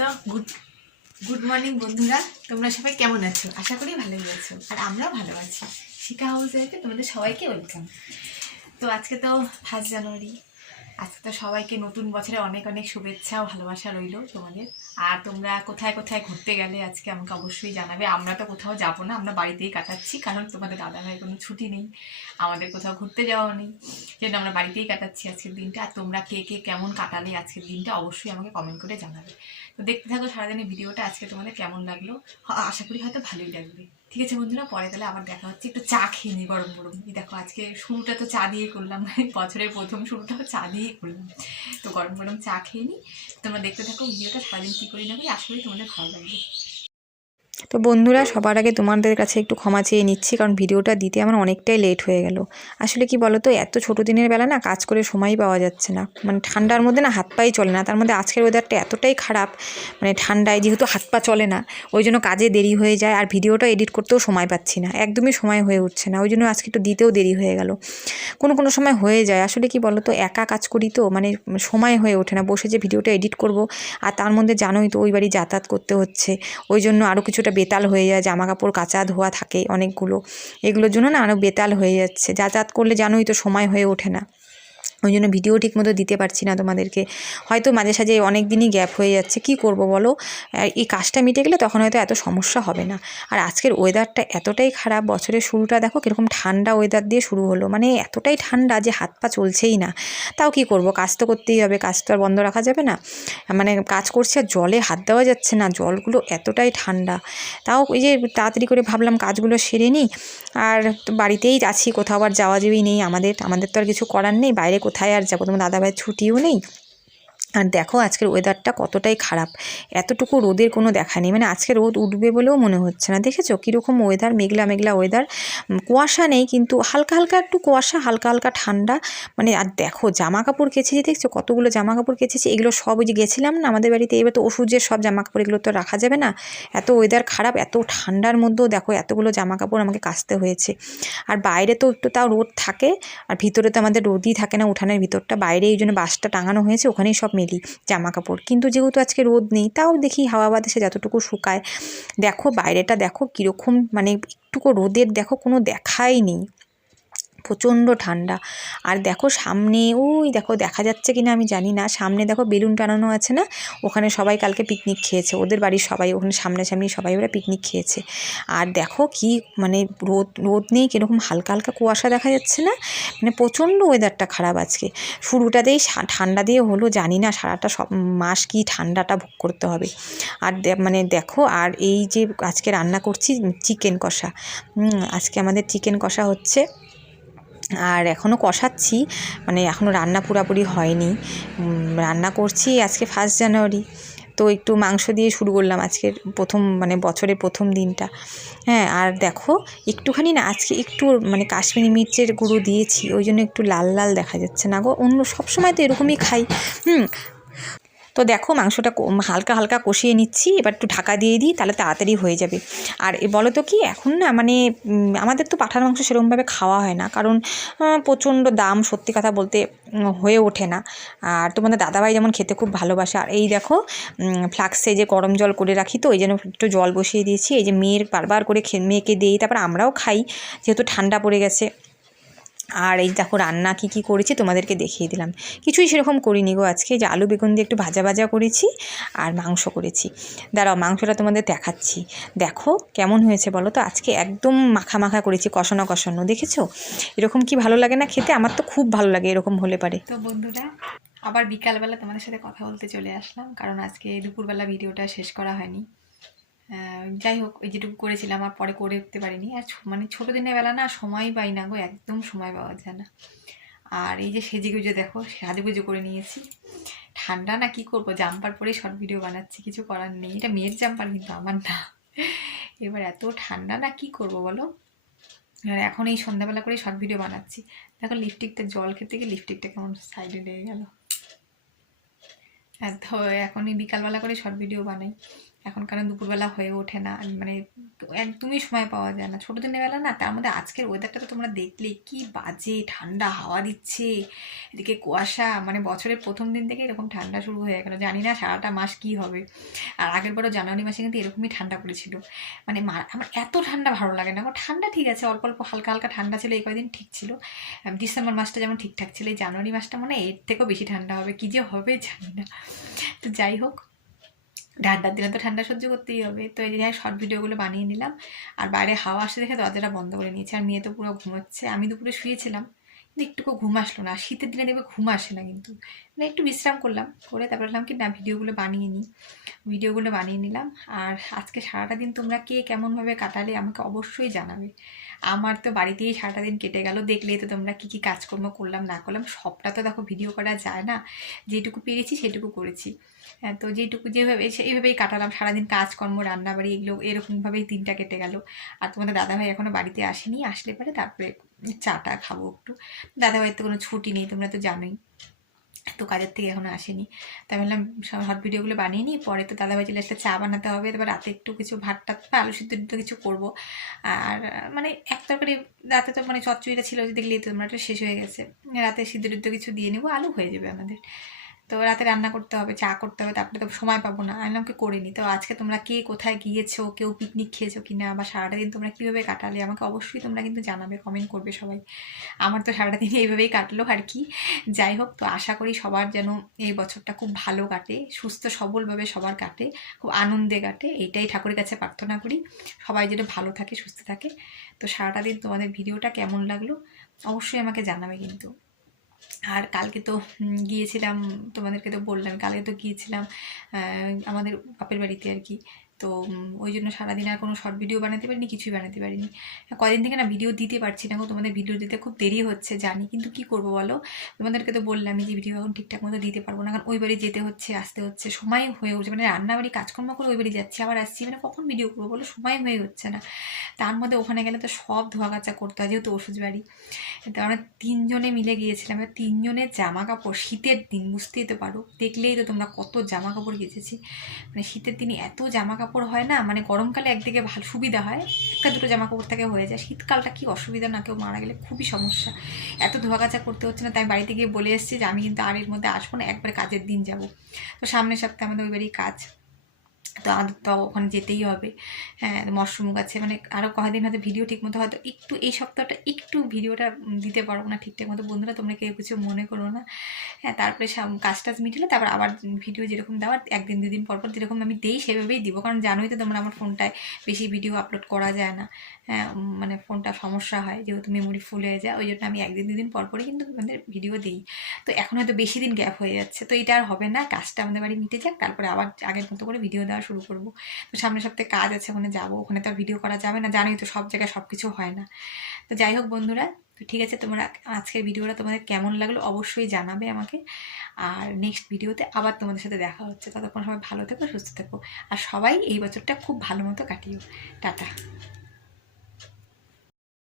তো good morning বন্ধুরা, তোমরা সবাই কেমন আছো? আশা করি ভালোই আছো, আর আমরাও ভালো আছি। শিখা হাউসে তোমাদের সবাইকে ওয়েলকাম। তো আজকে তো 1 জানুয়ারি। আজকে তো সবাইকে নতুন বছরে অনেক অনেক শুভেচ্ছা ও ভালোবাসা রইল তোমাদের। আর তোমরা কোথায় কোথায় ঘুরতে গেলে আজকে আমাকে অবশ্যই জানাবে। আমরা তো কোথাও যাবো না, আমরা বাড়িতেই কাটাচ্ছি, কারণ তোমাদের দাদাভাইয়ের কোনো ছুটি নেই, আমাদের কোথাও ঘুরতে যাওয়াও নেই, সেজন্য আমরা বাড়িতেই কাটাচ্ছি আজকের দিনটা। আর তোমরা কে কে কেমন কাটালে আজকের দিনটা অবশ্যই আমাকে কমেন্ট করে জানাবে। তো দেখতে থাকো সারাদিনের ভিডিওটা, আজকে তোমাদের কেমন লাগলো। আশা করি হয়তো ভালোই লাগবে। ঠিক আছে বন্ধুরা, পরে তাহলে আবার দেখা হচ্ছে। একটু চা খেয়ে নিই গরম গরম। এই দেখো আজকে শুরুটা তো চা দিয়ে করলাম, বছরের প্রথম শুরুটাও চা দিয়েই করলাম। তো গরম গরম চা খেয়ে নিই। তোমরা দেখতে থাকো ভিডিওটা, সারাদিন কী করি না করি, আশা করি তোমাদের ভালো লাগবে। তো বন্ধুরা, সবার আগে তোমাদের কাছে একটু ক্ষমা চেয়ে নিচ্ছি, কারণ ভিডিওটা দিতে আমার অনেকটাই লেট হয়ে গেল। আসলে কি বলো তো, এত ছোটো দিনের বেলা না কাজ করে সময় পাওয়া যাচ্ছে না, মানে ঠান্ডার মধ্যে না হাত পাই চলে না। তার মধ্যে আজকের ওয়েদারটা এতটাই খারাপ, মানে ঠান্ডায় যেহেতু হাত পা চলে না, ওই জন্য কাজে দেরি হয়ে যায়। আর ভিডিওটা এডিট করতেও সময় পাচ্ছি না, একদমই সময় হয়ে উঠছে না, ওই জন্য আজকে একটু দিতেও দেরি হয়ে গেল। কোনো সময় হয়ে যায়। আসলে কি বলো তো, একা কাজ করি তো, মানে সময় হয়ে ওঠে না বসে যে ভিডিওটা এডিট করব। আর তার মধ্যে জানোই তো ওই বাড়ি যাতায়াত করতে হচ্ছে, ওই জন্য আরও কিছুটা বেতাল হয়ে যায়। জামা কাপড় কাচা ধোয়া থাকে অনেকগুলো, এগুলোর জন্য না আরও বেতাল হয়ে যাচ্ছে। যাতায়াত করলে জানোই তো সময় হয়ে ওঠে না, ওই জন্য ভিডিও ঠিক মতো দিতে পারছি না তোমাদেরকে। হয়তো মাঝে সাঝে অনেক দিনই গ্যাপ হয়ে যাচ্ছে, কি করব বলো। এই কাজটা মিটে গেলে তখন হয়তো এত সমস্যা হবে না। আর আজকের ওয়েদারটা এতটাই খারাপ, বছরের শুরুটা দেখো কীরকম ঠান্ডা ওয়েদার দিয়ে শুরু হলো, মানে এতটাই ঠান্ডা যে হাত পা চলছেই না। তাও কি করব, কাজ তো করতেই হবে, কাজ তো আর বন্ধ রাখা যাবে না। মানে কাজ করছে আর জলে হাত দেওয়া যাচ্ছে না, জলগুলো এতটাই ঠান্ডা। তাও ওই যে তাড়াতাড়ি করে ভাবলাম কাজগুলো সেরে নিই। আর বাড়িতেই আছি, কোথাও আর যাওয়া যাওয়ি নেই, আমাদের তো আর কিছু করার নেই, বাইরে কোথায় আর যাবো, তোমার দাদাভাইয়ের ছুটিও নেই। আর দেখো আজকের ওয়েদারটা কতটাই খারাপ, এতটুকু রোদের কোনো দেখা নেই, মানে আজকে রোদ উঠবে বলেও মনে হচ্ছে না। দেখেছো কীরকম ওয়েদার, মেঘলা মেঘলা ওয়েদার, কুয়াশা নেই কিন্তু হালকা হালকা একটু কুয়াশা, হালকা হালকা ঠান্ডা। মানে আর দেখো জামা কাপড় কেচেছি, দেখছো কতগুলো জামা কাপড় কেচেছি, এগুলো সব ওই যে গেছিলাম না আমাদের বাড়িতে, এবার তো ওষুধের সব জামা কাপড়, এগুলো তো রাখা যাবে না। এত ওয়েদার খারাপ, এত ঠান্ডার মধ্যেও দেখো এতগুলো জামা কাপড় আমাকে কাচতে হয়েছে। আর বাইরে তো একটু তাও রোদ থাকে, আর ভিতরে তো আমাদের রোদই থাকে না, উঠানের ভিতরটা, বাইরে এই জন্য বাসটা টাঙানো হয়েছে, ওখানেই সব মেলি জামা কাপড়। কিন্তু যেহেতু আজকে রোদ নেই, তাও দেখি হাওয়া বাতাসে যতটুকু শুকায়। দেখো বাইরেটা দেখো কীরকম, মানে একটুকু রোদের দেখো কোনো দেখাই নেই, প্রচণ্ড ঠান্ডা। আর দেখো সামনে ওই দেখো দেখা যাচ্ছে কিনা আমি জানি না, সামনে দেখো বেলুন টানানো আছে না, ওখানে সবাই কালকে পিকনিক খেয়েছে, ওদের বাড়ির সবাই ওখানে সামনাসামনি সবাই ওরা পিকনিক খেয়েছে। আর দেখো কি মানে রোদ নেই, কীরকম হালকা হালকা কুয়াশা দেখা যাচ্ছে না, মানে প্রচণ্ড ওয়েদারটা খারাপ আজকে। শুরুটাতেই ঠান্ডা দিয়ে হলো, জানি না সারাটা সব মাস কি ঠান্ডাটা ভোগ করতে হবে। আর মানে দেখো, আর এই যে আজকে রান্না করছি চিকেন কষা, আজকে আমাদের চিকেন কষা হচ্ছে। আর এখনও কষাচ্ছি, মানে এখনও রান্না পুরোপুরি হয়নি, রান্না করছি। আজকে 1 জানুয়ারি, তো একটু মাংস দিয়ে শুরু করলাম আজকের প্রথম, মানে বছরের প্রথম দিনটা। হ্যাঁ, আর দেখো একটুখানি না আজকে একটু মানে কাশ্মীরি মির্চের গুঁড়ো দিয়েছি, ওই জন্য একটু লাল লাল দেখা যাচ্ছে না গো, অন্য সবসময় তো এরকমই খাই। তো দেখো মাংসটা হালকা হালকা কষিয়ে নিচ্ছি, এবার একটু ঢাকা দিয়ে দিই, তাহলে তাড়াতাড়ি হয়ে যাবে। আর বলো তো কি, এখন না মানে আমাদের তো পাঁঠার মাংস সেরকমভাবে খাওয়া হয় না, কারণ প্রচণ্ড দাম, সত্যি কথা বলতে হয়ে ওঠে না। আর তোমাদের দাদাভাই যেমন খেতে খুব ভালোবাসে। আর এই দেখো ফ্লাক্সে যে গরম জল করে রাখি, তো ওই জন্য একটু জল বসিয়ে দিয়েছি, এই যে মেয়ের বারবার করে মেয়েকে দিই, তারপর আমরাও খাই যেহেতু ঠান্ডা পড়ে গেছে। আর এই দেখো রান্না কি করেছি তোমাদেরকে দেখিয়ে দিলাম, কিছুই সেরকম করিনি গো আজকে। যে আলু বেগুন দিয়ে একটু ভাজা ভাজা করেছি, আর মাংস করেছি। দাঁড়াও মাংসটা তোমাদের দেখাচ্ছি, দেখো কেমন হয়েছে বলো তো। আজকে একদম মাখা মাখা করেছি, কষানো কষানো, দেখেছো এরকম কি ভালো লাগে না খেতে, আমার তো খুব ভালো লাগে এরকম হলে পারে। তো বন্ধুরা, আবার বিকালবেলা তোমাদের সাথে কথা বলতে চলে আসলাম, কারণ আজকে দুপুরবেলা ভিডিওটা শেষ করা হয়নি। যাই হোক, ওই যেটুকু করেছিলাম আর পরে করে উঠতে পারিনি। আর মানে ছোটো দিনের বেলা না সময় পাই না গো, একদম সময় পাওয়া যায় না। আর এই যে সেজেগুজে দেখো, সাজুগুজু করে নিয়েছি। ঠান্ডা না, কি করবো, জাম্পার পরেই শর্ট ভিডিও বানাচ্ছি, কিছু করার নেই। এটা মেয়ের জাম্পার কিন্তু আমার না। এবার এত ঠান্ডা না, কি করব বলো। আর এখন এই সন্ধ্যাবেলা করে শর্ট ভিডিও বানাচ্ছি। দেখো লিপস্টিকটা, জল খেতে গিয়ে লিপস্টিকটা কেমন সাইডে লেগে গেল। তো এখন এই বিকালবেলা করে শর্ট ভিডিও বানাই। এখন কারণ দুপুরবেলা হয়ে ওঠে না, মানে একদমই সময় পাওয়া যায় না ছোটো দিনের বেলা না। তার মধ্যে আজকের ওয়েদারটা তো তোমরা দেখলে কি বাজে, ঠান্ডা হাওয়া দিচ্ছে, এদিকে কুয়াশা, মানে বছরের প্রথম দিন থেকে এরকম ঠান্ডা শুরু হয়ে গেল। জানি না সারাটা মাস কি হবে। আর আগের বারও জানুয়ারি মাসে কিন্তু এরকমই ঠান্ডা পড়েছিল। মানে আমার এত ঠান্ডা ভালো লাগে না। ঠান্ডা ঠিক আছে, অল্প অল্প হালকা হালকা ঠান্ডা ছিল, এই কয়দিন ঠিক ছিল। ডিসেম্বর মাসটা যেমন ঠিকঠাক ছিল, এই জানুয়ারি মাসটা মনে হয় এর থেকেও বেশি ঠান্ডা হবে, কী যে হবে জানি না। তো যাই হোক, ঠান্ডার দিনে তো ঠান্ডা সহ্য করতেই হবে। তো এই যে শর্ট ভিডিওগুলো বানিয়ে নিলাম। আর বাইরে হাওয়া আসতে দেখে দরজাটা বন্ধ করে নিয়েছি। আর মেয়ে তো পুরো ঘুমোচ্ছে। আমি দুপুরে শুয়েছিলাম, কিন্তু একটুকু ঘুম আসলো না। শীতের দিনে দেখবে ঘুম আসে না, কিন্তু মানে একটু বিশ্রাম করলাম, করে তারপর বললাম কি না ভিডিওগুলো বানিয়ে নিই। ভিডিওগুলো বানিয়ে নিলাম। আর আজকে সারাটা দিন তোমরা কে কেমনভাবে কাটালে আমাকে অবশ্যই জানাবে। আমার তো বাড়িতেই সারাটা দিন কেটে গেল। দেখলেই তো তোমরা কী কী কাজকর্ম করলাম না করলাম। সবটা তো দেখো ভিডিও করা যায় না, যেটুকু পেরেছি সেটুকু করেছি। হ্যাঁ, তো যেটুকু যেভাবে এইভাবেই কাটালাম সারাদিন, কাজকর্ম রান্নাবাড়ি এগুলো এরকমভাবেই দিনটা কেটে গেল। আর তোমাদের দাদাভাই এখনও বাড়িতে আসেনি, আসলে পরে তারপরে চাটা খাবো একটু। দাদাভাইয়ের তো কোনো ছুটি নেই, তোমরা তো জানোই, তো কাজের থেকে এখনো আসেনি। তাই বললাম শর্ট ভিডিওগুলো বানিয়ে নিই, পরে তো দাদাভাই চলে আসলে চা বানাতে হবে। তারপর রাতে একটু কিছু ভাত টাত বা আলু সিদ্ধ কিছু করবো। আর মানে এক তরকারি রাতে তো মানে চচ্চড়িটা ছিল, যে দেখলেই তোমরা একটা শেষ হয়ে গেছে। রাতে সিদ্ধ কিছু দিয়ে নেবো, আলু হয়ে যাবে আমাদের। তো রাতে রান্না করতে হবে, চা করতে হবে, তারপরে তো সময় পাবো না। আমি আমাকে করে নিই। তো আজকে তোমরা কে কোথায় গিয়েছো, কেউ পিকনিক খেয়েছো কিনা, বা সারাটা দিন তোমরা কীভাবে কাটালে আমাকে অবশ্যই তোমরা কিন্তু জানাবে, কমেন্ট করবে সবাই। আমার তো সারাটা দিন এইভাবেই কাটলো আর কি। যাই হোক, তো আশা করি সবার যেন এই বছরটা খুব ভালো কাটে, সুস্থ সবলভাবে সবার কাটে, খুব আনন্দে কাটে, এইটাই ঠাকুরের কাছে প্রার্থনা করি। সবাই যেন ভালো থাকে, সুস্থ থাকে। তো সারাটা দিন তোমাদের ভিডিওটা কেমন লাগলো অবশ্যই আমাকে জানাবে কিন্তু। আর কালকে তো গিয়েছিলাম, তোমাদেরকে তো বললাম, কালকে তো গিয়েছিলাম আমাদের বাপের বাড়িতে আর কি। তো ওই জন্য সারাদিন আর কোনো শর্ট ভিডিও বানাতে পারিনি, কিছুই বানাতে পারিনি। কদিন থেকে না ভিডিও দিতে পারছি না গো, তোমাদের ভিডিও দিতে খুব দেরি হচ্ছে জানি, কিন্তু কি করব বলো। তোমাদেরকে তো বললামই যে ভিডিও এখন ঠিকঠাক মতো দিতে পারবো না, কারণ ওই বাড়ি যেতে হচ্ছে, আসতে হচ্ছে, সময় হয়ে উঠছে। মানে রান্নাবাড়ি কাজকর্ম করে ওই বাড়ি যাচ্ছি, আবার আসছি, মানে কখন ভিডিও করবো বলো, সময় হয়ে হচ্ছে না। তার মধ্যে ওখানে গেলে তো সব ধোয়া কাচা করতে হয়, যেহেতু ওষুধ বাড়ি। তো আমরা তিনজনে মিলে গিয়েছিলাম। তিনজনের জামা কাপড়, শীতের দিন, বুঝতেই তো পারো, দেখলেই তো তোমরা কত জামা কাপড় গেছেছি। মানে শীতের দিনে এত জামা কাপড় হয় না, মানে গরমকালে একদিকে ভালো সুবিধা হয়, একটা দুটো জামা কাপড় থেকে হয়ে যায়। শীতকালটা কি অসুবিধা না, কেউ মারা গেলে খুবই সমস্যা, এত ধোয়া কাচা করতে হচ্ছে না। তাই বাড়িতে গিয়ে বলে এসেছি যে আমি কিন্তু আর এর মধ্যে আসবো না, একবার কাজের দিন যাব। তো সামনের সপ্তাহে আমাদের ওই বাড়ি কাজ, তো আমাদের তো ওখানে যেতেই হবে। হ্যাঁ, মশরুম গাছে মানে আরও কয়েকদিন হয়তো ভিডিও ঠিক মতো, হয়তো একটু এই সপ্তাহটা একটু ভিডিওটা দিতে পারবো না ঠিকঠাক মতো। বন্ধুরা তোমরা কেউ কিছু মনে করো না। হ্যাঁ, তারপরে কাজ টাজ মিটলে তারপর আবার ভিডিও যেরকম দেওয়ার একদিন দুদিন পর পর যেরকম আমি দিই সেভাবেই দিব, কারণ জানোই তো তোমরা আমার ফোনটায় বেশি ভিডিও আপলোড করা যায় না। হ্যাঁ, মানে ফোনটা সমস্যা হয়, যেহেতু মেমোরি ফুল হয়ে যায়, ওই জন্য আমি একদিন দুদিন পর পরই কিন্তু তোমাদের ভিডিও দিই। তো এখন হয়তো বেশি দিন গ্যাপ হয়ে যাচ্ছে, তো এটা আর হবে না। কাজটা আমাদের বাড়ি মিটে যাক, তারপরে আবার আগের মতো করে ভিডিও দেওয়া শুরু করব। তো সামনের সপ্তাহে কাজ আছে, ওখানে যাবো, ওখানে তো আর ভিডিও করা যাবে না, জানোই তো সব জায়গায় সব কিছু হয় না। তো যাই হোক বন্ধুরা, তো ঠিক আছে, তোমরা আজকের ভিডিওটা তোমাদের কেমন লাগলো অবশ্যই জানাবে আমাকে। আর নেক্সট ভিডিওতে আবার তোমাদের সাথে দেখা হচ্ছে। ততক্ষণ সবাই ভালো থেকো, সুস্থ থেকো, আর সবাই এই বছরটা খুব ভালো মতো কাটিও। টাটা।